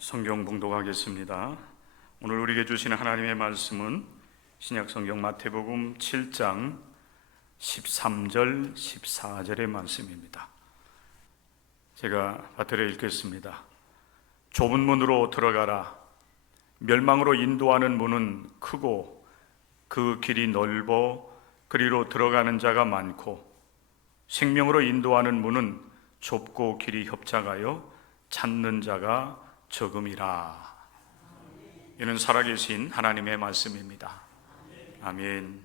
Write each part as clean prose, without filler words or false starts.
성경 봉독하겠습니다. 오늘 우리에게 주시는 하나님의 말씀은 신약 성경 마태복음 7장 13절 14절의 말씀입니다. 제가 받들어 읽겠습니다. 좁은 문으로 들어가라. 멸망으로 인도하는 문은 크고 그 길이 넓어 그리로 들어가는 자가 많고, 생명으로 인도하는 문은 좁고 길이 협착하여 찾는 자가 적음이라. 이는 살아계신 하나님의 말씀입니다. 아멘.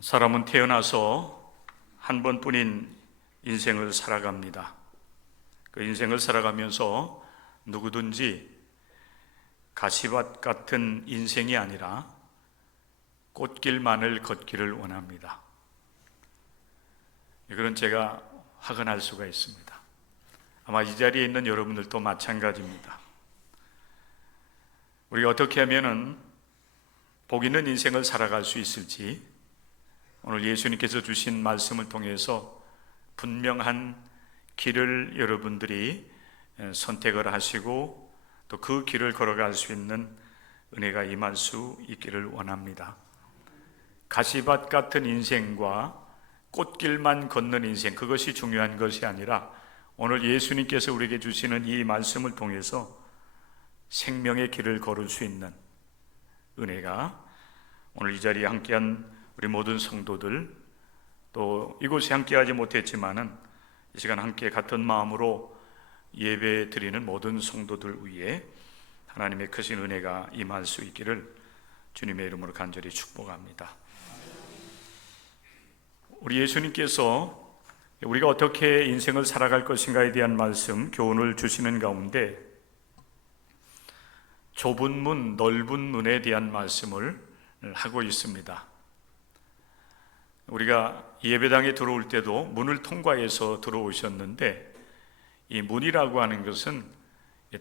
사람은 태어나서 한 번뿐인 인생을 살아갑니다. 그 인생을 살아가면서 누구든지 가시밭 같은 인생이 아니라 꽃길만을 걷기를 원합니다. 이건 제가 확언할 수가 있습니다. 아마 이 자리에 있는 여러분들도 마찬가지입니다. 우리가 어떻게 하면은 복 있는 인생을 살아갈 수 있을지, 오늘 예수님께서 주신 말씀을 통해서 분명한 길을 여러분들이 선택을 하시고 또 그 길을 걸어갈 수 있는 은혜가 임할 수 있기를 원합니다. 가시밭 같은 인생과 꽃길만 걷는 인생, 그것이 중요한 것이 아니라 오늘 예수님께서 우리에게 주시는 이 말씀을 통해서 생명의 길을 걸을 수 있는 은혜가 오늘 이 자리에 함께한 우리 모든 성도들, 또 이곳에 함께하지 못했지만은 이 시간 함께 같은 마음으로 예배 드리는 모든 성도들 위에 하나님의 크신 은혜가 임할 수 있기를 주님의 이름으로 간절히 축복합니다. 우리 예수님께서 우리가 어떻게 인생을 살아갈 것인가에 대한 말씀, 교훈을 주시는 가운데 좁은 문, 넓은 문에 대한 말씀을 하고 있습니다. 우리가 예배당에 들어올 때도 문을 통과해서 들어오셨는데, 이 문이라고 하는 것은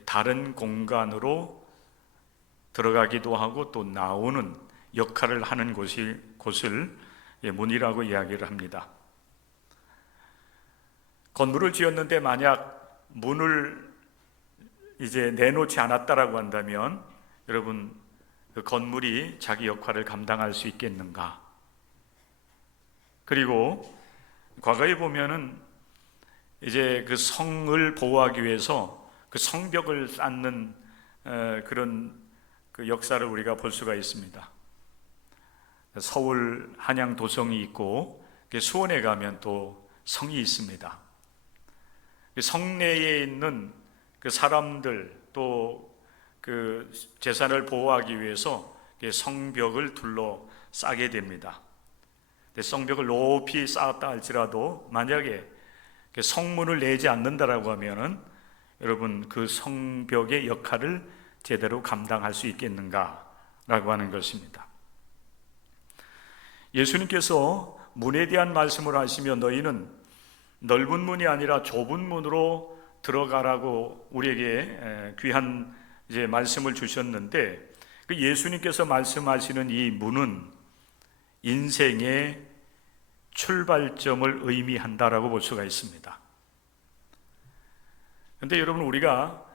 다른 공간으로 들어가기도 하고 또 나오는 역할을 하는 곳을 문이라고 이야기를 합니다. 건물을 지었는데 만약 문을 이제 내놓지 않았다라고 한다면 여러분, 그 건물이 자기 역할을 감당할 수 있겠는가? 그리고 과거에 보면은 이제 그 성을 보호하기 위해서 그 성벽을 쌓는 그런 그 역사를 우리가 볼 수가 있습니다. 서울 한양 도성이 있고 수원에 가면 또 성이 있습니다. 성내에 있는 그 사람들, 또 그 재산을 보호하기 위해서 성벽을 둘러싸게 됩니다. 성벽을 높이 쌓았다 할지라도 만약에 성문을 내지 않는다라고 하면은 여러분, 그 성벽의 역할을 제대로 감당할 수 있겠는가라고 하는 것입니다. 예수님께서 문에 대한 말씀을 하시며 너희는 넓은 문이 아니라 좁은 문으로 들어가라고 우리에게 귀한 이제 말씀을 주셨는데, 그 예수님께서 말씀하시는 이 문은 인생의 출발점을 의미한다라고 볼 수가 있습니다. 그런데 여러분, 우리가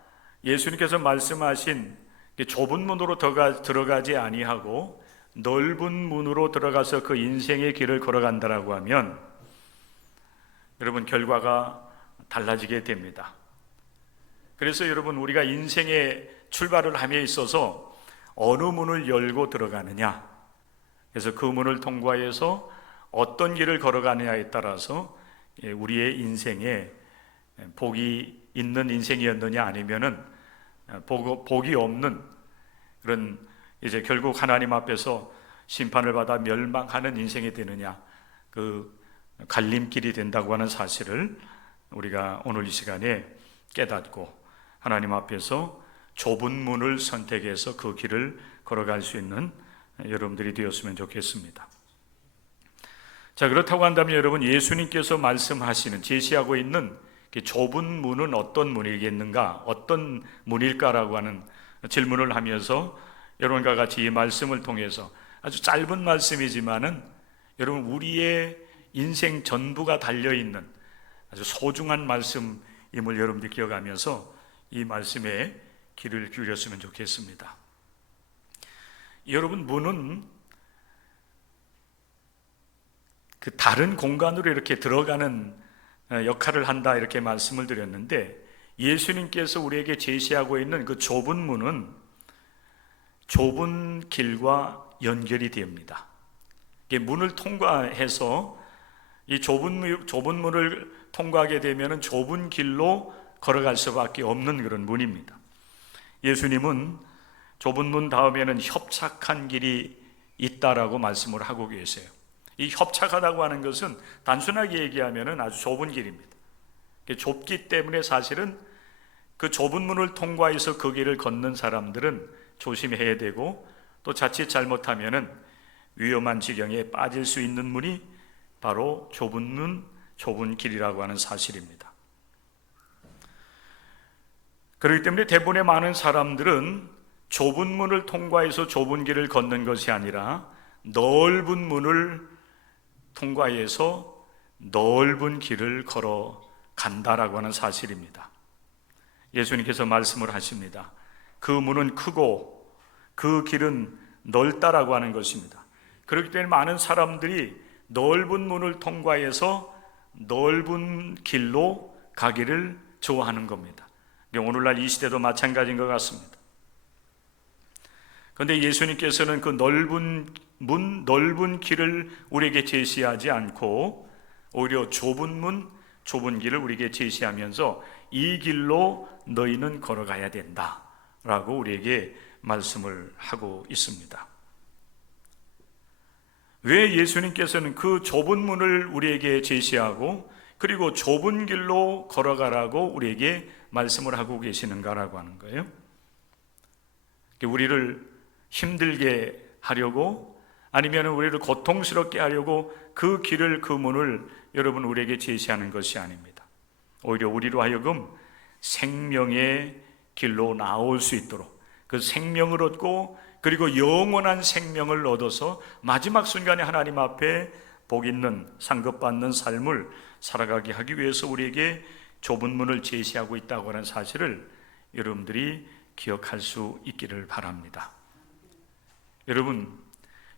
예수님께서 말씀하신 좁은 문으로 들어가지 아니하고 넓은 문으로 들어가서 그 인생의 길을 걸어간다라고 하면 여러분, 결과가 달라지게 됩니다. 그래서 여러분, 우리가 인생의 출발을 함에 있어서 어느 문을 열고 들어가느냐, 그래서 그 문을 통과해서 어떤 길을 걸어가느냐에 따라서 우리의 인생에 복이 있는 인생이었느냐 아니면은 복이 없는 그런 이제 결국 하나님 앞에서 심판을 받아 멸망하는 인생이 되느냐, 그 갈림길이 된다고 하는 사실을 우리가 오늘 이 시간에 깨닫고 하나님 앞에서 좁은 문을 선택해서 그 길을 걸어갈 수 있는 여러분들이 되었으면 좋겠습니다. 자, 그렇다고 한다면 여러분, 예수님께서 말씀하시는, 제시하고 있는 좁은 문은 어떤 문이겠는가, 어떤 문일까라고 하는 질문을 하면서 여러분과 같이 이 말씀을 통해서 아주 짧은 말씀이지만은 여러분, 우리의 인생 전부가 달려있는 아주 소중한 말씀임을 여러분들이 기억하면서 이 말씀에 귀를 기울였으면 좋겠습니다. 여러분, 문은 그 다른 공간으로 이렇게 들어가는 역할을 한다 이렇게 말씀을 드렸는데, 예수님께서 우리에게 제시하고 있는 그 좁은 문은 좁은 길과 연결이 됩니다. 문을 통과해서 이 좁은 문을 통과하게 되면 좁은 길로 걸어갈 수밖에 없는 그런 문입니다. 예수님은 좁은 문 다음에는 협착한 길이 있다라고 말씀을 하고 계세요. 이 협착하다고 하는 것은 단순하게 얘기하면 아주 좁은 길입니다. 좁기 때문에 사실은 그 좁은 문을 통과해서 그 길을 걷는 사람들은 조심해야 되고, 또 자칫 잘못하면 위험한 지경에 빠질 수 있는 문이 바로 좁은 문, 좁은 길이라고 하는 사실입니다. 그렇기 때문에 대부분의 많은 사람들은 좁은 문을 통과해서 좁은 길을 걷는 것이 아니라 넓은 문을 통과해서 넓은 길을 걸어간다라고 하는 사실입니다. 예수님께서 말씀을 하십니다. 그 문은 크고 그 길은 넓다라고 하는 것입니다. 그렇기 때문에 많은 사람들이 넓은 문을 통과해서 넓은 길로 가기를 좋아하는 겁니다. 오늘날 이 시대도 마찬가지인 것 같습니다. 그런데 예수님께서는 그 넓은 문, 넓은 길을 우리에게 제시하지 않고 오히려 좁은 문, 좁은 길을 우리에게 제시하면서 이 길로 너희는 걸어가야 된다라고 우리에게 말씀을 하고 있습니다. 왜 예수님께서는 그 좁은 문을 우리에게 제시하고 그리고 좁은 길로 걸어가라고 우리에게 말씀을 하고 계시는가라고 하는 거예요. 우리를 힘들게 하려고, 아니면 우리를 고통스럽게 하려고 그 길을, 그 문을 여러분 우리에게 제시하는 것이 아닙니다. 오히려 우리로 하여금 생명의 길로 나올 수 있도록, 그 생명을 얻고 그리고 영원한 생명을 얻어서 마지막 순간에 하나님 앞에 복 있는 상급받는 삶을 살아가게 하기 위해서 우리에게 좁은 문을 제시하고 있다고 하는 사실을 여러분들이 기억할 수 있기를 바랍니다. 여러분,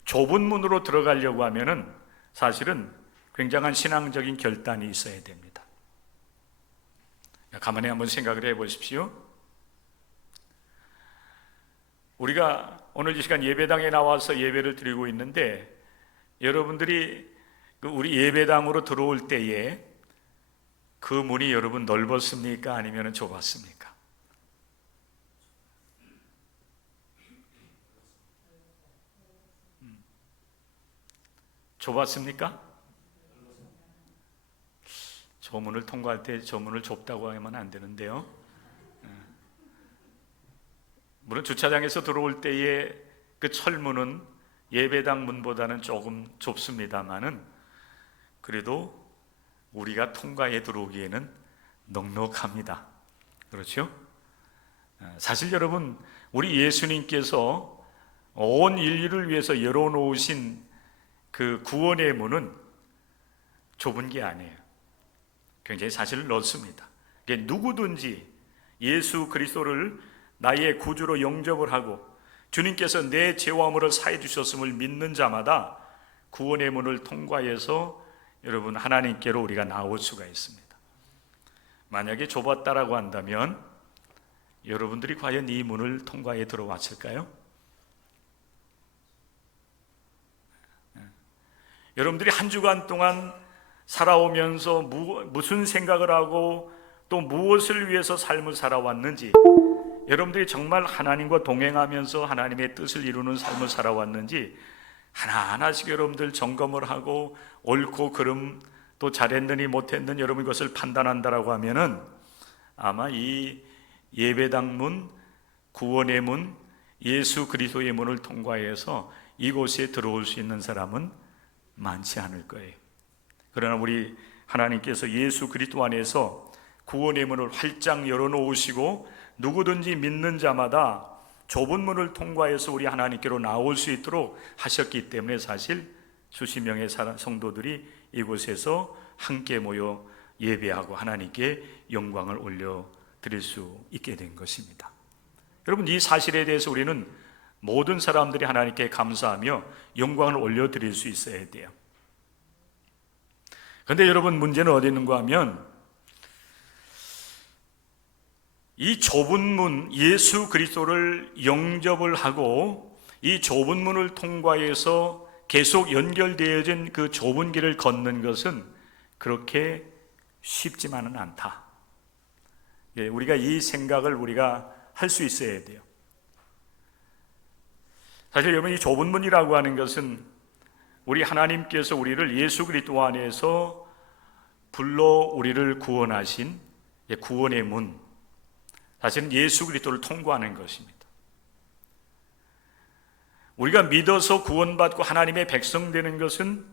좁은 문으로 들어가려고 하면은 사실은 굉장한 신앙적인 결단이 있어야 됩니다. 가만히 한번 생각을 해 보십시오. 우리가 오늘 이 시간 예배당에 나와서 예배를 드리고 있는데, 여러분들이 우리 예배당으로 들어올 때에 그 문이 여러분 넓었습니까? 아니면 좁았습니까? 좁았습니까? 저 문을 통과할 때 저 문을 좁다고 하면 안 되는데요. 물론 주차장에서 들어올 때의 그 철문은 예배당 문보다는 조금 좁습니다만은 그래도 우리가 통과해 들어오기에는 넉넉합니다. 그렇죠? 사실 여러분, 우리 예수님께서 온 인류를 위해서 열어놓으신 그 구원의 문은 좁은 게 아니에요. 굉장히 사실 넓습니다. 누구든지 예수 그리스도를 나의 구주로 영접을 하고 주님께서 내 죄와 허물을 사해 주셨음을 믿는 자마다 구원의 문을 통과해서 여러분 하나님께로 우리가 나올 수가 있습니다. 만약에 좁았다라고 한다면 여러분들이 과연 이 문을 통과해 들어왔을까요? 여러분들이 한 주간 동안 살아오면서 무슨 생각을 하고 또 무엇을 위해서 삶을 살아왔는지, 여러분들이 정말 하나님과 동행하면서 하나님의 뜻을 이루는 삶을 살아왔는지 하나하나씩 여러분들 점검을 하고 옳고 그름, 또 잘했느니 못했느니 여러분 이것을 판단한다라고 하면은 아마 이 예배당 문, 구원의 문, 예수 그리스도의 문을 통과해서 이곳에 들어올 수 있는 사람은 많지 않을 거예요. 그러나 우리 하나님께서 예수 그리스도 안에서 구원의 문을 활짝 열어놓으시고 누구든지 믿는 자마다 좁은 문을 통과해서 우리 하나님께로 나올 수 있도록 하셨기 때문에 사실 수십 명의 성도들이 이곳에서 함께 모여 예배하고 하나님께 영광을 올려 드릴 수 있게 된 것입니다. 여러분, 이 사실에 대해서 우리는 모든 사람들이 하나님께 감사하며 영광을 올려드릴 수 있어야 돼요. 그런데 여러분, 문제는 어디 있는가 하면 이 좁은 문, 예수 그리스도를 영접을 하고 이 좁은 문을 통과해서 계속 연결되어진 그 좁은 길을 걷는 것은 그렇게 쉽지만은 않다. 우리가 이 생각을 우리가 할 수 있어야 돼요. 사실 여러분, 이 좁은 문이라고 하는 것은 우리 하나님께서 우리를 예수 그리스도 안에서 불러 우리를 구원하신 구원의 문, 사실은 예수 그리스도를 통과하는 것입니다. 우리가 믿어서 구원받고 하나님의 백성 되는 것은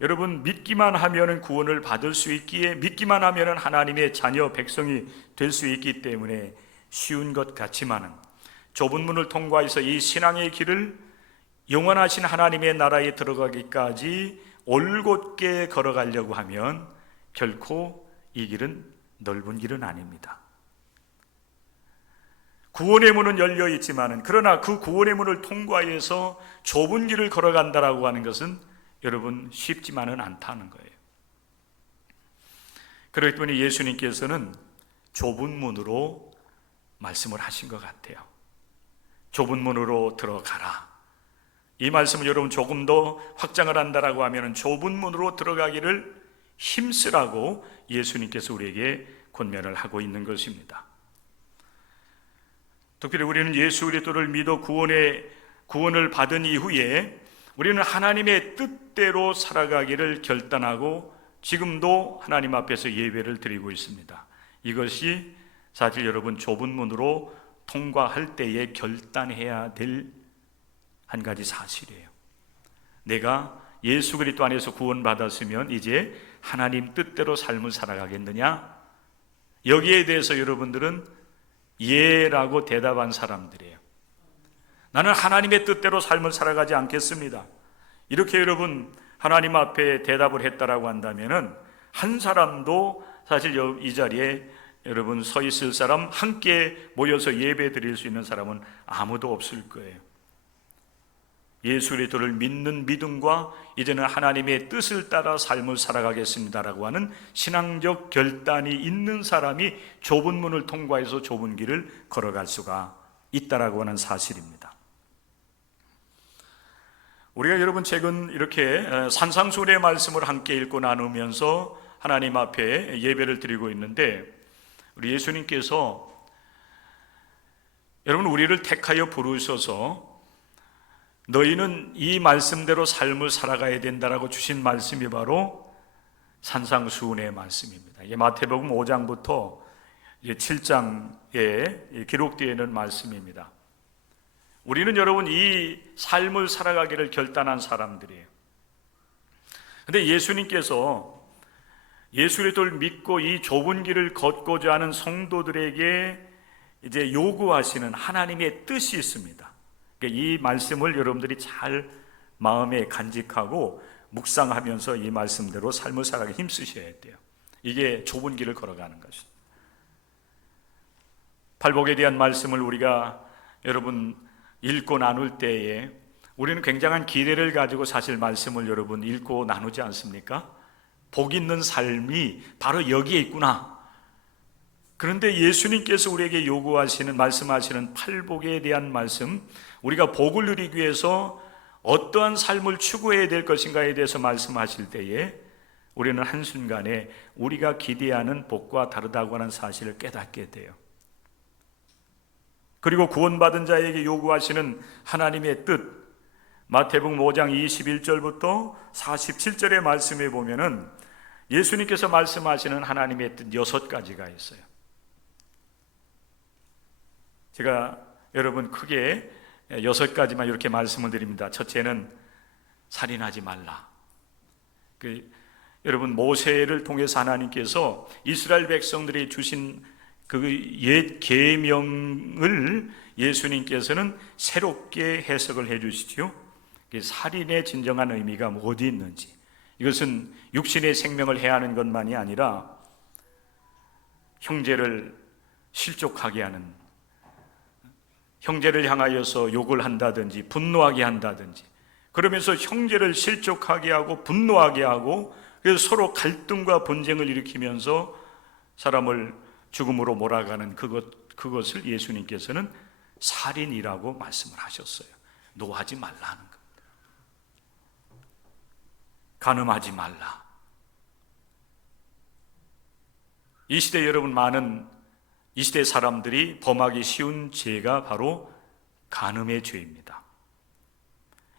여러분, 믿기만 하면 구원을 받을 수 있기에, 믿기만 하면 하나님의 자녀 백성이 될 수 있기 때문에 쉬운 것 같지만은 좁은 문을 통과해서 이 신앙의 길을 영원하신 하나님의 나라에 들어가기까지 올곧게 걸어가려고 하면 결코 이 길은 넓은 길은 아닙니다. 구원의 문은 열려 있지만은, 그러나 그 구원의 문을 통과해서 좁은 길을 걸어간다라고 하는 것은 여러분 쉽지만은 않다는 거예요. 그렇기 때문에 예수님께서는 좁은 문으로 말씀을 하신 것 같아요. 좁은 문으로 들어가라. 이 말씀을 여러분 조금 더 확장을 한다라고 하면 좁은 문으로 들어가기를 힘쓰라고 예수님께서 우리에게 권면을 하고 있는 것입니다. 특별히 우리는 예수 그리스도를 믿어 구원을 받은 이후에 우리는 하나님의 뜻대로 살아가기를 결단하고 지금도 하나님 앞에서 예배를 드리고 있습니다. 이것이 사실 여러분 좁은 문으로 통과할 때에 결단해야 될 한 가지 사실이에요. 내가 예수 그리스도 안에서 구원받았으면 이제 하나님 뜻대로 삶을 살아가겠느냐? 여기에 대해서 여러분들은 예라고 대답한 사람들이에요. 나는 하나님의 뜻대로 삶을 살아가지 않겠습니다. 이렇게 여러분 하나님 앞에 대답을 했다라고 한다면은 한 사람도 사실 이 자리에 여러분 서 있을 사람, 함께 모여서 예배 드릴 수 있는 사람은 아무도 없을 거예요. 예수 그리스도를 믿는 믿음과 이제는 하나님의 뜻을 따라 삶을 살아가겠습니다라고 하는 신앙적 결단이 있는 사람이 좁은 문을 통과해서 좁은 길을 걸어갈 수가 있다라고 하는 사실입니다. 우리가 여러분 최근 이렇게 산상수훈의 말씀을 함께 읽고 나누면서 하나님 앞에 예배를 드리고 있는데, 우리 예수님께서 여러분 우리를 택하여 부르셔서 너희는 이 말씀대로 삶을 살아가야 된다라고 주신 말씀이 바로 산상수훈의 말씀입니다. 이게 마태복음 5장부터 7장에 기록되어 있는 말씀입니다. 우리는 여러분 이 삶을 살아가기를 결단한 사람들이에요. 그런데 예수님께서 예수 그리스도를 믿고 이 좁은 길을 걷고자 하는 성도들에게 이제 요구하시는 하나님의 뜻이 있습니다. 이 말씀을 여러분들이 잘 마음에 간직하고 묵상하면서 이 말씀대로 삶을 살아가기 힘쓰셔야 돼요. 이게 좁은 길을 걸어가는 것입니다. 팔복에 대한 말씀을 우리가 여러분 읽고 나눌 때에 우리는 굉장한 기대를 가지고 사실 말씀을 여러분 읽고 나누지 않습니까? 복 있는 삶이 바로 여기에 있구나. 그런데 예수님께서 우리에게 요구하시는, 말씀하시는 팔복에 대한 말씀, 우리가 복을 누리기 위해서 어떠한 삶을 추구해야 될 것인가에 대해서 말씀하실 때에 우리는 한순간에 우리가 기대하는 복과 다르다고 하는 사실을 깨닫게 돼요. 그리고 구원받은 자에게 요구하시는 하나님의 뜻, 마태복음 5장 21절부터 47절의 말씀에 보면은 예수님께서 말씀하시는 하나님의 뜻 6가지가 있어요. 제가 여러분 크게 6가지만 이렇게 말씀을 드립니다. 첫째는 살인하지 말라. 여러분 모세를 통해서 하나님께서 이스라엘 백성들이 주신 그 옛 계명을 예수님께서는 새롭게 해석을 해 주시죠. 살인의 진정한 의미가 어디 있는지, 이것은 육신의 생명을 해하는 것만이 아니라 형제를 실족하게 하는, 형제를 향하여서 욕을 한다든지 분노하게 한다든지, 그러면서 형제를 실족하게 하고 분노하게 하고, 그래서 서로 갈등과 분쟁을 일으키면서 사람을 죽음으로 몰아가는 그것을 예수님께서는 살인이라고 말씀을 하셨어요. 노하지 말라는 겁니다. 간음하지 말라. 이 시대 여러분, 많은 이 시대 사람들이 범하기 쉬운 죄가 바로 간음의 죄입니다.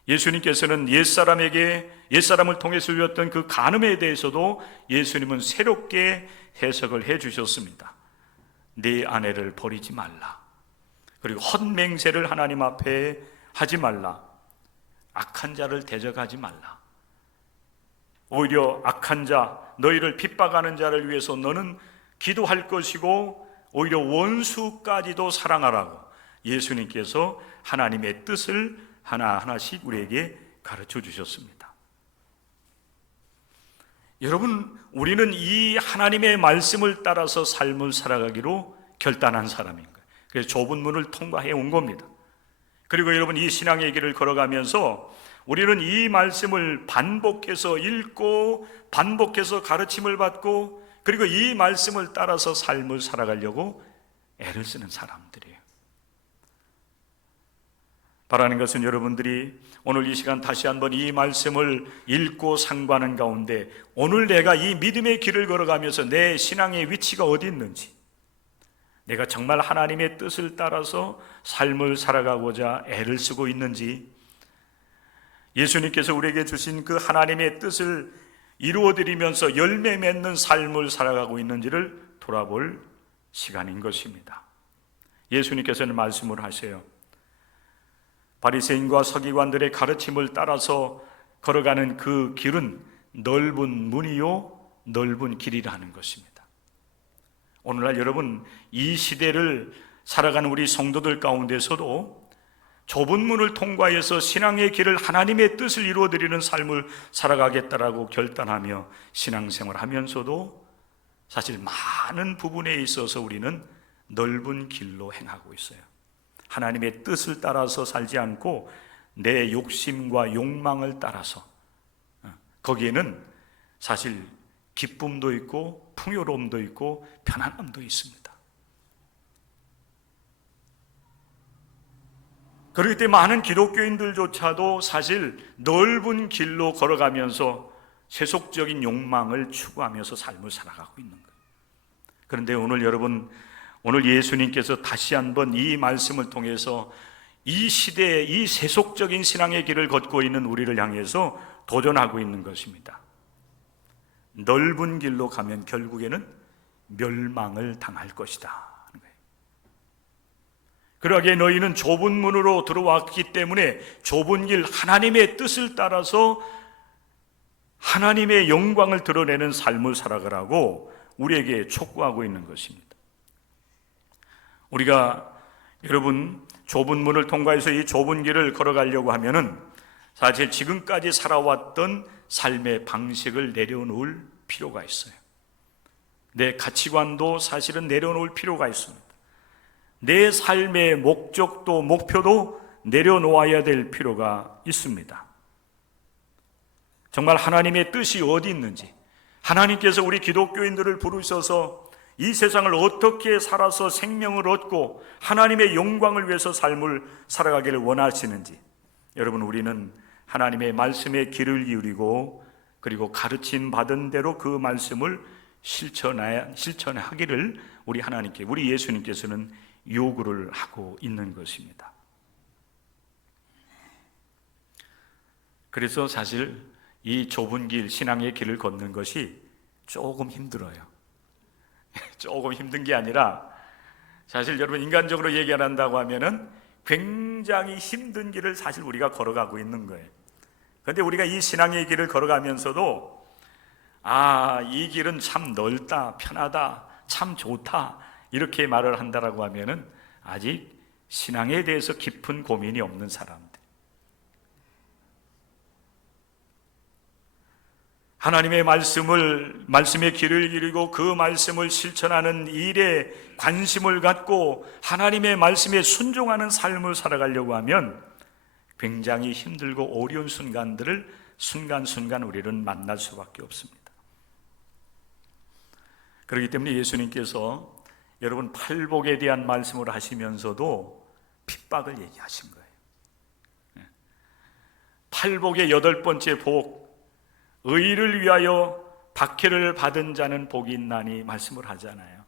예수님께서는 옛사람을 통해서 주었던 그 간음에 대해서도 예수님은 새롭게 해석을 해 주셨습니다. 네 아내를 버리지 말라. 그리고 헛맹세를 하나님 앞에 하지 말라. 악한 자를 대적하지 말라. 오히려 악한 자, 너희를 핍박하는 자를 위해서 너는 기도할 것이고, 오히려 원수까지도 사랑하라고 예수님께서 하나님의 뜻을 하나하나씩 우리에게 가르쳐 주셨습니다. 여러분, 우리는 이 하나님의 말씀을 따라서 삶을 살아가기로 결단한 사람인 거예요. 그래서 좁은 문을 통과해 온 겁니다. 그리고 여러분, 이 신앙의 길을 걸어가면서 우리는 이 말씀을 반복해서 읽고 반복해서 가르침을 받고, 그리고 이 말씀을 따라서 삶을 살아가려고 애를 쓰는 사람들이에요. 바라는 것은 여러분들이 오늘 이 시간 다시 한번 이 말씀을 읽고 상고하는 가운데, 오늘 내가 이 믿음의 길을 걸어가면서 내 신앙의 위치가 어디 있는지, 내가 정말 하나님의 뜻을 따라서 삶을 살아가고자 애를 쓰고 있는지, 예수님께서 우리에게 주신 그 하나님의 뜻을 이루어드리면서 열매 맺는 삶을 살아가고 있는지를 돌아볼 시간인 것입니다. 예수님께서는 말씀을 하세요. 바리새인과 서기관들의 가르침을 따라서 걸어가는 그 길은 넓은 문이요 넓은 길이라는 것입니다. 오늘날 여러분, 이 시대를 살아가는 우리 성도들 가운데서도 좁은 문을 통과해서 신앙의 길을, 하나님의 뜻을 이루어드리는 삶을 살아가겠다라고 결단하며 신앙생활 하면서도 사실 많은 부분에 있어서 우리는 넓은 길로 행하고 있어요. 하나님의 뜻을 따라서 살지 않고 내 욕심과 욕망을 따라서, 거기에는 사실 기쁨도 있고 풍요로움도 있고 편안함도 있습니다. 그렇기 때문에 많은 기독교인들조차도 사실 넓은 길로 걸어가면서 세속적인 욕망을 추구하면서 삶을 살아가고 있는 거예요. 그런데 오늘 여러분, 오늘 예수님께서 다시 한번 이 말씀을 통해서 이 시대의 이 세속적인 신앙의 길을 걷고 있는 우리를 향해서 도전하고 있는 것입니다. 넓은 길로 가면 결국에는 멸망을 당할 것이다. 그러기에 너희는 좁은 문으로 들어왔기 때문에 좁은 길, 하나님의 뜻을 따라서 하나님의 영광을 드러내는 삶을 살아가라고 우리에게 촉구하고 있는 것입니다. 우리가 여러분 좁은 문을 통과해서 이 좁은 길을 걸어가려고 하면은 사실 지금까지 살아왔던 삶의 방식을 내려놓을 필요가 있어요. 내 가치관도 사실은 내려놓을 필요가 있습니다. 내 삶의 목적도 목표도 내려놓아야 될 필요가 있습니다. 정말 하나님의 뜻이 어디 있는지, 하나님께서 우리 기독교인들을 부르셔서 이 세상을 어떻게 살아서 생명을 얻고 하나님의 영광을 위해서 삶을 살아가기를 원하시는지, 여러분, 우리는 하나님의 말씀에 귀를 기울이고 그리고 가르침 받은 대로 그 말씀을 실천하기를 우리 하나님께, 우리 예수님께서는 요구를 하고 있는 것입니다. 그래서 사실 이 좁은 길, 신앙의 길을 걷는 것이 조금 힘들어요. 조금 힘든 게 아니라, 사실 여러분 인간적으로 얘기한다고 하면은 굉장히 힘든 길을 사실 우리가 걸어가고 있는 거예요. 그런데 우리가 이 신앙의 길을 걸어가면서도 이 길은 참 넓다, 편하다, 참 좋다, 이렇게 말을 한다라고 하면은 아직 신앙에 대해서 깊은 고민이 없는 사람들. 하나님의 말씀의 길을 이루고 그 말씀을 실천하는 일에 관심을 갖고 하나님의 말씀에 순종하는 삶을 살아가려고 하면 굉장히 힘들고 어려운 순간들을 순간순간 우리는 만날 수밖에 없습니다. 그렇기 때문에 예수님께서 여러분 팔복에 대한 말씀을 하시면서도 핍박을 얘기하신 거예요. 팔복의 8번째 복, 의를 위하여 박해를 받은 자는 복이 있나니 말씀을 하잖아요.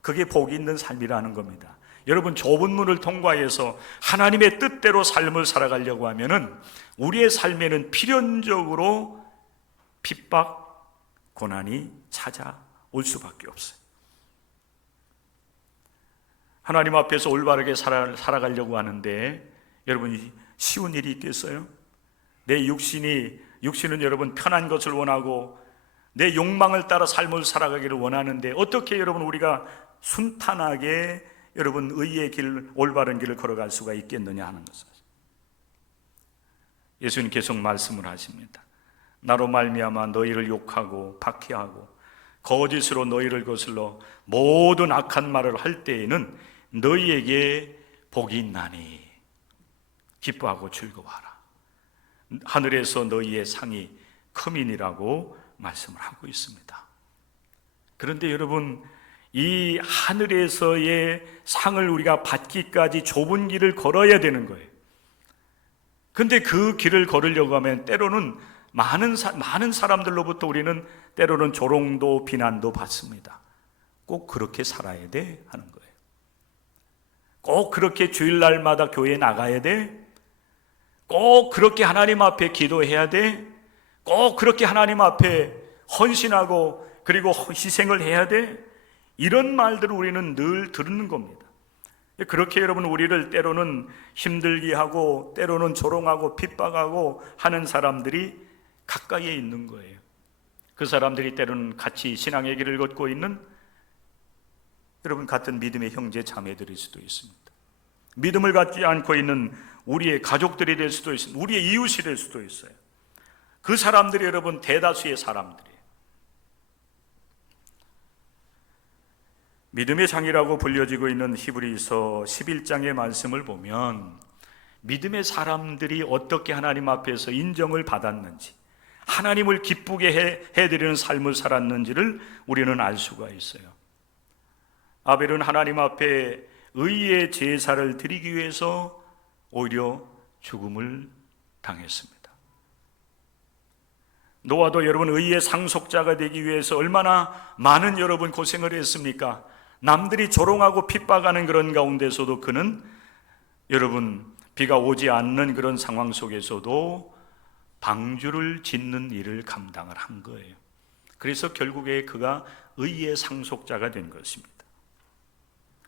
그게 복이 있는 삶이라는 겁니다. 여러분 좁은 문을 통과해서 하나님의 뜻대로 삶을 살아가려고 하면은 우리의 삶에는 필연적으로 핍박, 고난이 찾아올 수밖에 없어요. 하나님 앞에서 올바르게 살아가려고 하는데 여러분 쉬운 일이 있겠어요? 내 육신은 여러분 편한 것을 원하고 내 욕망을 따라 삶을 살아가기를 원하는데 어떻게 여러분 우리가 순탄하게 여러분 의의 길, 올바른 길을 걸어갈 수가 있겠느냐 하는 것을 예수님 계속 말씀을 하십니다. 나로 말미암아 너희를 욕하고 박해하고 거짓으로 너희를 거슬러 모든 악한 말을 할 때에는 너희에게 복이 있나니 기뻐하고 즐거워하라. 하늘에서 너희의 상이 크민이라고 말씀을 하고 있습니다. 그런데 여러분 이 하늘에서의 상을 우리가 받기까지 좁은 길을 걸어야 되는 거예요. 근데 그 길을 걸으려고 하면 때로는 많은 사람들로부터 우리는 때로는 조롱도 비난도 받습니다. 꼭 그렇게 살아야 돼 하는 거예요. 꼭 그렇게 주일날마다 교회에 나가야 돼? 꼭 그렇게 하나님 앞에 기도해야 돼? 꼭 그렇게 하나님 앞에 헌신하고 그리고 희생을 해야 돼? 이런 말들을 우리는 늘 듣는 겁니다. 그렇게 여러분 우리를 때로는 힘들게 하고 때로는 조롱하고 핍박하고 하는 사람들이 가까이에 있는 거예요. 그 사람들이 때로는 같이 신앙의 길을 걷고 있는 여러분 같은 믿음의 형제 자매들일 수도 있습니다. 믿음을 갖지 않고 있는 우리의 가족들이 될 수도 있습니다. 우리의 이웃이 될 수도 있어요. 그 사람들이 여러분 대다수의 사람들이에요. 믿음의 장이라고 불려지고 있는 히브리서 11장의 말씀을 보면 믿음의 사람들이 어떻게 하나님 앞에서 인정을 받았는지 하나님을 기쁘게 해드리는 삶을 살았는지를 우리는 알 수가 있어요. 아벨은 하나님 앞에 의의 제사를 드리기 위해서 오히려 죽음을 당했습니다. 노아도 여러분 의의 상속자가 되기 위해서 얼마나 많은 여러분 고생을 했습니까? 남들이 조롱하고 핍박하는 그런 가운데서도 그는 여러분 비가 오지 않는 그런 상황 속에서도 방주를 짓는 일을 감당을 한 거예요. 그래서 결국에 그가 의의 상속자가 된 것입니다.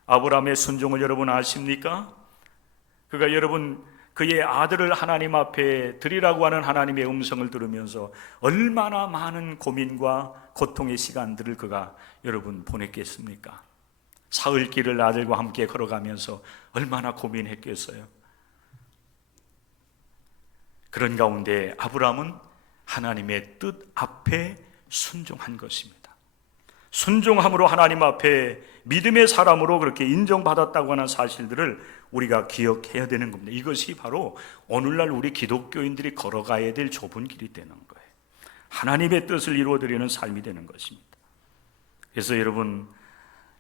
아브라함의 순종을 여러분 아십니까? 그가 여러분 그의 아들을 하나님 앞에 드리라고 하는 하나님의 음성을 들으면서 얼마나 많은 고민과 고통의 시간들을 그가 여러분 보냈겠습니까? 사흘길을 아들과 함께 걸어가면서 얼마나 고민했겠어요? 그런 가운데 아브라함은 하나님의 뜻 앞에 순종한 것입니다. 순종함으로 하나님 앞에 믿음의 사람으로 그렇게 인정받았다고 하는 사실들을 우리가 기억해야 되는 겁니다. 이것이 바로 오늘날 우리 기독교인들이 걸어가야 될 좁은 길이 되는 거예요. 하나님의 뜻을 이루어드리는 삶이 되는 것입니다. 그래서 여러분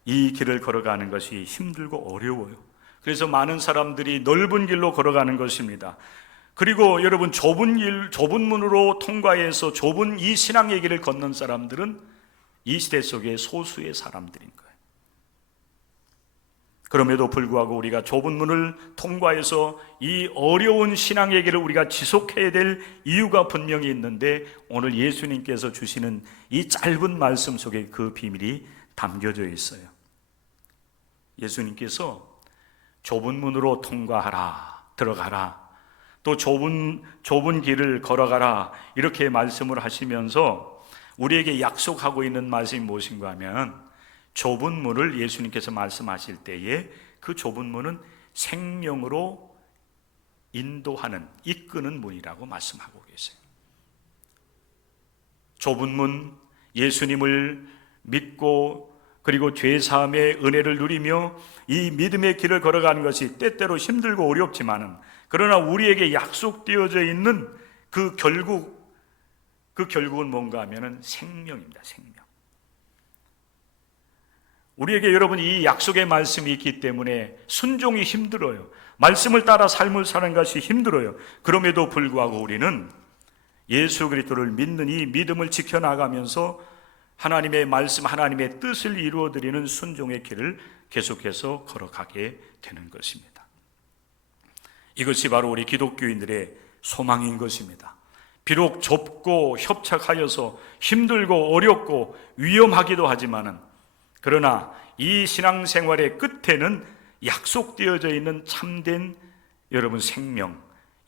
이 길을 걸어가는 것이 힘들고 어려워요. 그래서 많은 사람들이 넓은 길로 걸어가는 것입니다. 그리고 여러분 좁은 문으로 통과해서 좁은 이 신앙의 길을 걷는 사람들은 이 시대 속의 소수의 사람들인 거예요. 그럼에도 불구하고 우리가 좁은 문을 통과해서 이 어려운 신앙의 길을 우리가 지속해야 될 이유가 분명히 있는데 오늘 예수님께서 주시는 이 짧은 말씀 속에 그 비밀이 담겨져 있어요. 예수님께서 좁은 문으로 통과하라, 들어가라, 또 좁은 길을 걸어가라 이렇게 말씀을 하시면서 우리에게 약속하고 있는 말씀이 무엇인가 하면 좁은 문을 예수님께서 말씀하실 때에 그 좁은 문은 생명으로 인도하는, 이끄는 문이라고 말씀하고 계세요. 좁은 문, 예수님을 믿고 그리고 죄사함의 은혜를 누리며 이 믿음의 길을 걸어가는 것이 때때로 힘들고 어렵지만은, 그러나 우리에게 약속되어져 있는 그 결국은 뭔가 하면은 생명입니다. 생명. 우리에게 여러분 이 약속의 말씀이 있기 때문에 순종이 힘들어요. 말씀을 따라 삶을 사는 것이 힘들어요. 그럼에도 불구하고 우리는 예수 그리스도를 믿는 이 믿음을 지켜나가면서 하나님의 말씀, 하나님의 뜻을 이루어드리는 순종의 길을 계속해서 걸어가게 되는 것입니다. 이것이 바로 우리 기독교인들의 소망인 것입니다. 비록 좁고 협착하여서 힘들고 어렵고 위험하기도 하지만은, 그러나 이 신앙생활의 끝에는 약속되어져 있는 참된 여러분 생명,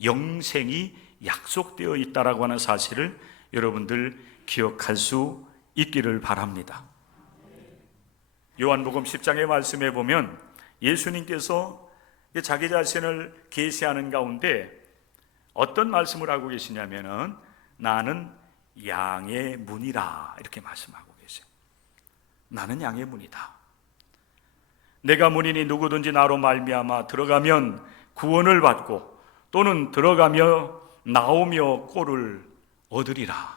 영생이 약속되어 있다라고 하는 사실을 여러분들 기억할 수 있기를 바랍니다. 요한복음 10장의 말씀에 보면 예수님께서 자기 자신을 계시하는 가운데 어떤 말씀을 하고 계시냐면은 나는 양의 문이라 이렇게 말씀하고 계세요. 나는 양의 문이다. 내가 문이니 누구든지 나로 말미암아 들어가면 구원을 받고 또는 들어가며 나오며 꼴을 얻으리라.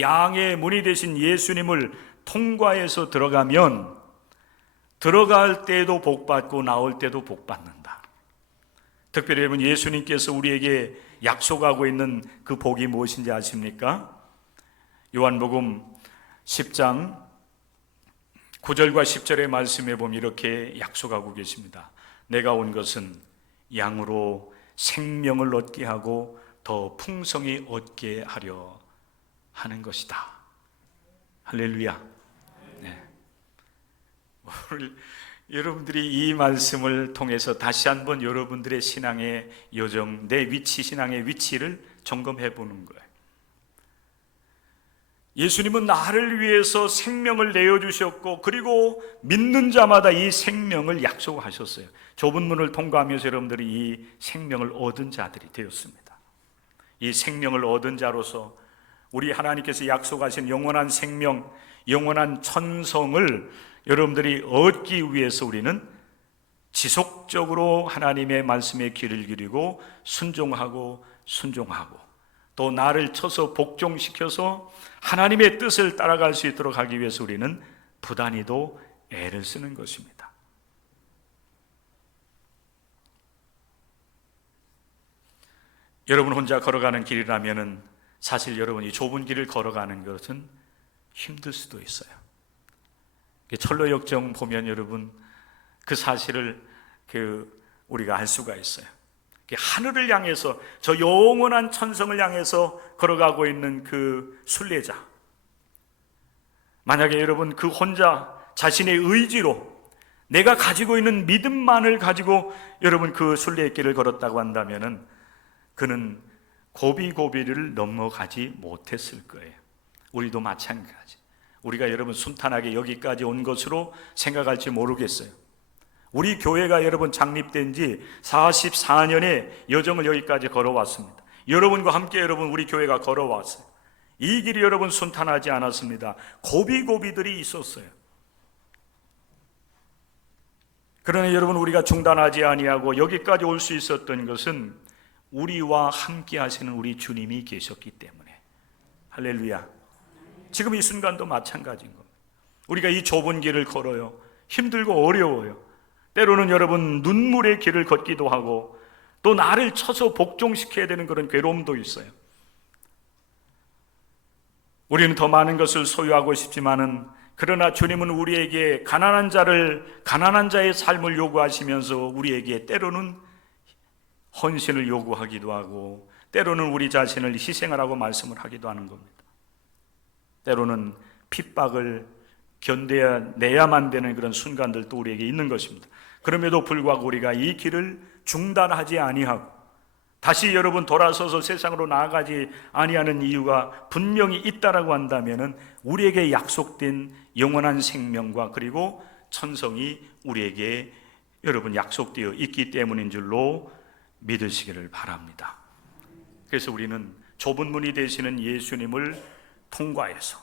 양의 문이 되신 예수님을 통과해서 들어가면 들어갈 때도 복받고 나올 때도 복받는다. 특별히 여러분 예수님께서 우리에게 약속하고 있는 그 복이 무엇인지 아십니까? 요한복음 10장 9절과 10절의 말씀에 보면 이렇게 약속하고 계십니다. 내가 온 것은 양으로 생명을 얻게 하고 더 풍성히 얻게 하려 하는 것이다. 할렐루야. 네. 오늘 여러분들이 이 말씀을 통해서 다시 한번 여러분들의 신앙의 여정, 내 위치, 신앙의 위치를 점검해 보는 거예요. 예수님은 나를 위해서 생명을 내어주셨고, 그리고 믿는 자마다 이 생명을 약속하셨어요. 좁은 문을 통과하면서 여러분들이 이 생명을 얻은 자들이 되었습니다. 이 생명을 얻은 자로서 우리 하나님께서 약속하신 영원한 생명, 영원한 천성을 여러분들이 얻기 위해서 우리는 지속적으로 하나님의 말씀에 귀를 기울이고 순종하고 또 나를 쳐서 복종시켜서 하나님의 뜻을 따라갈 수 있도록 하기 위해서 우리는 부단히도 애를 쓰는 것입니다. 여러분 혼자 걸어가는 길이라면은 사실 여러분이 좁은 길을 걸어가는 것은 힘들 수도 있어요. 철로역정 보면 여러분 그 사실을 우리가 알 수가 있어요. 하늘을 향해서, 저 영원한 천성을 향해서 걸어가고 있는 그 순례자, 만약에 여러분 그 혼자 자신의 의지로 내가 가지고 있는 믿음만을 가지고 여러분 그 순례의 길을 걸었다고 한다면은 그는 고비고비를 넘어가지 못했을 거예요. 우리도 마찬가지. 우리가 여러분 순탄하게 여기까지 온 것으로 생각할지 모르겠어요. 우리 교회가 여러분 창립된 지 44년의 여정을 여기까지 걸어왔습니다. 여러분과 함께 여러분 우리 교회가 걸어왔어요. 이 길이 여러분 순탄하지 않았습니다. 고비고비들이 있었어요. 그러나 여러분 우리가 중단하지 아니하고 여기까지 올 수 있었던 것은 우리와 함께 하시는 우리 주님이 계셨기 때문에. 할렐루야. 지금 이 순간도 마찬가지인 겁니다. 우리가 이 좁은 길을 걸어요. 힘들고 어려워요. 때로는 여러분 눈물의 길을 걷기도 하고 또 나를 쳐서 복종시켜야 되는 그런 괴로움도 있어요. 우리는 더 많은 것을 소유하고 싶지만은, 그러나 주님은 우리에게 가난한 자의 삶을 요구하시면서 우리에게 때로는 헌신을 요구하기도 하고 때로는 우리 자신을 희생하라고 말씀을 하기도 하는 겁니다. 때로는 핍박을 견뎌내야만 되는 그런 순간들도 우리에게 있는 것입니다. 그럼에도 불구하고 우리가 이 길을 중단하지 아니하고 다시 여러분 돌아서서 세상으로 나아가지 아니하는 이유가 분명히 있다라고 한다면은 우리에게 약속된 영원한 생명과 그리고 천성이 우리에게 여러분 약속되어 있기 때문인 줄로 믿으시기를 바랍니다. 그래서 우리는 좁은 문이 되시는 예수님을 통과해서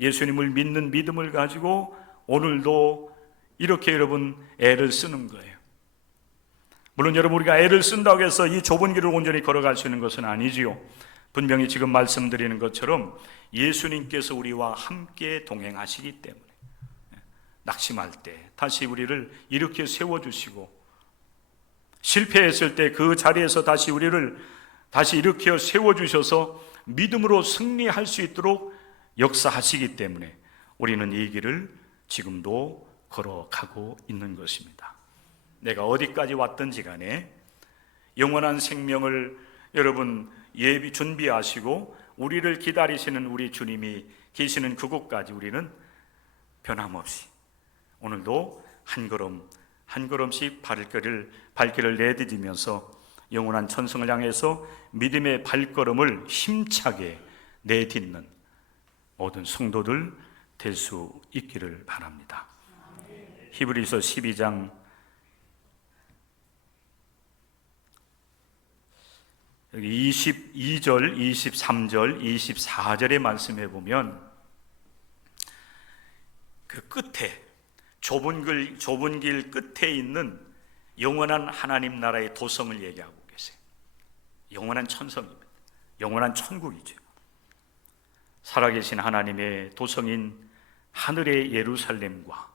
예수님을 믿는 믿음을 가지고 오늘도 이렇게 여러분 애를 쓰는 거예요. 물론 여러분 우리가 애를 쓴다고 해서 이 좁은 길을 온전히 걸어갈 수 있는 것은 아니지요. 분명히 지금 말씀드리는 것처럼 예수님께서 우리와 함께 동행하시기 때문에 낙심할 때 다시 우리를 이렇게 세워주시고, 실패했을 때 그 자리에서 다시 우리를 다시 일으켜 세워주셔서 믿음으로 승리할 수 있도록 역사하시기 때문에 우리는 이 길을 지금도 걸어가고 있는 것입니다. 내가 어디까지 왔든지 간에 영원한 생명을 여러분 준비하시고 우리를 기다리시는 우리 주님이 계시는 그곳까지 우리는 변함없이 오늘도 한 걸음 한 걸음씩 발길을 내디디면서 영원한 천성을 향해서 믿음의 발걸음을 힘차게 내딛는 모든 성도들 될 수 있기를 바랍니다. 히브리서 12장 22절, 23절, 24절의 말씀에 보면 그 끝에 좁은 길 끝에 있는 영원한 하나님 나라의 도성을 얘기하고 계세요. 영원한 천성입니다. 영원한 천국이죠. 살아계신 하나님의 도성인 하늘의 예루살렘과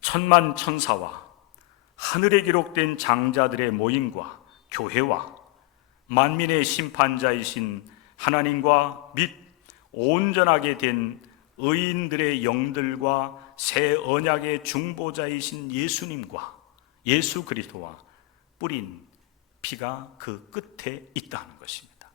천만 천사와 하늘에 기록된 장자들의 모임과 교회와 만민의 심판자이신 하나님과 및 온전하게 된 의인들의 영들과 새 언약의 중보자이신 예수님과 예수 그리스도와 뿌린 피가 그 끝에 있다는 것입니다.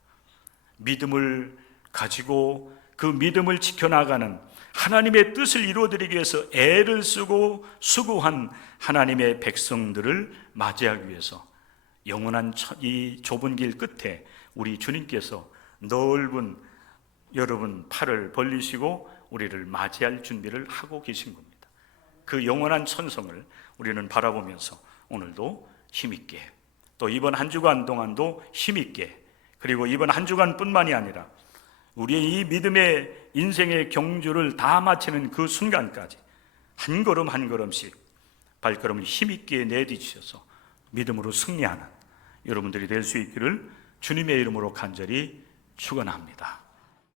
믿음을 가지고 그 믿음을 지켜나가는 하나님의 뜻을 이루어드리기 위해서 애를 쓰고 수고한 하나님의 백성들을 맞이하기 위해서 영원한 이 좁은 길 끝에 우리 주님께서 넓은 여러분 팔을 벌리시고 우리를 맞이할 준비를 하고 계신 겁니다. 그 영원한 천성을 우리는 바라보면서 오늘도 힘있게, 또 이번 한 주간 동안도 힘있게, 그리고 이번 한 주간뿐만이 아니라 우리의 이 믿음의 인생의 경주를 다 마치는 그 순간까지 한 걸음 한 걸음씩 발걸음을 힘있게 내디디셔서 믿음으로 승리하는 여러분들이 될 수 있기를 주님의 이름으로 간절히 축원합니다.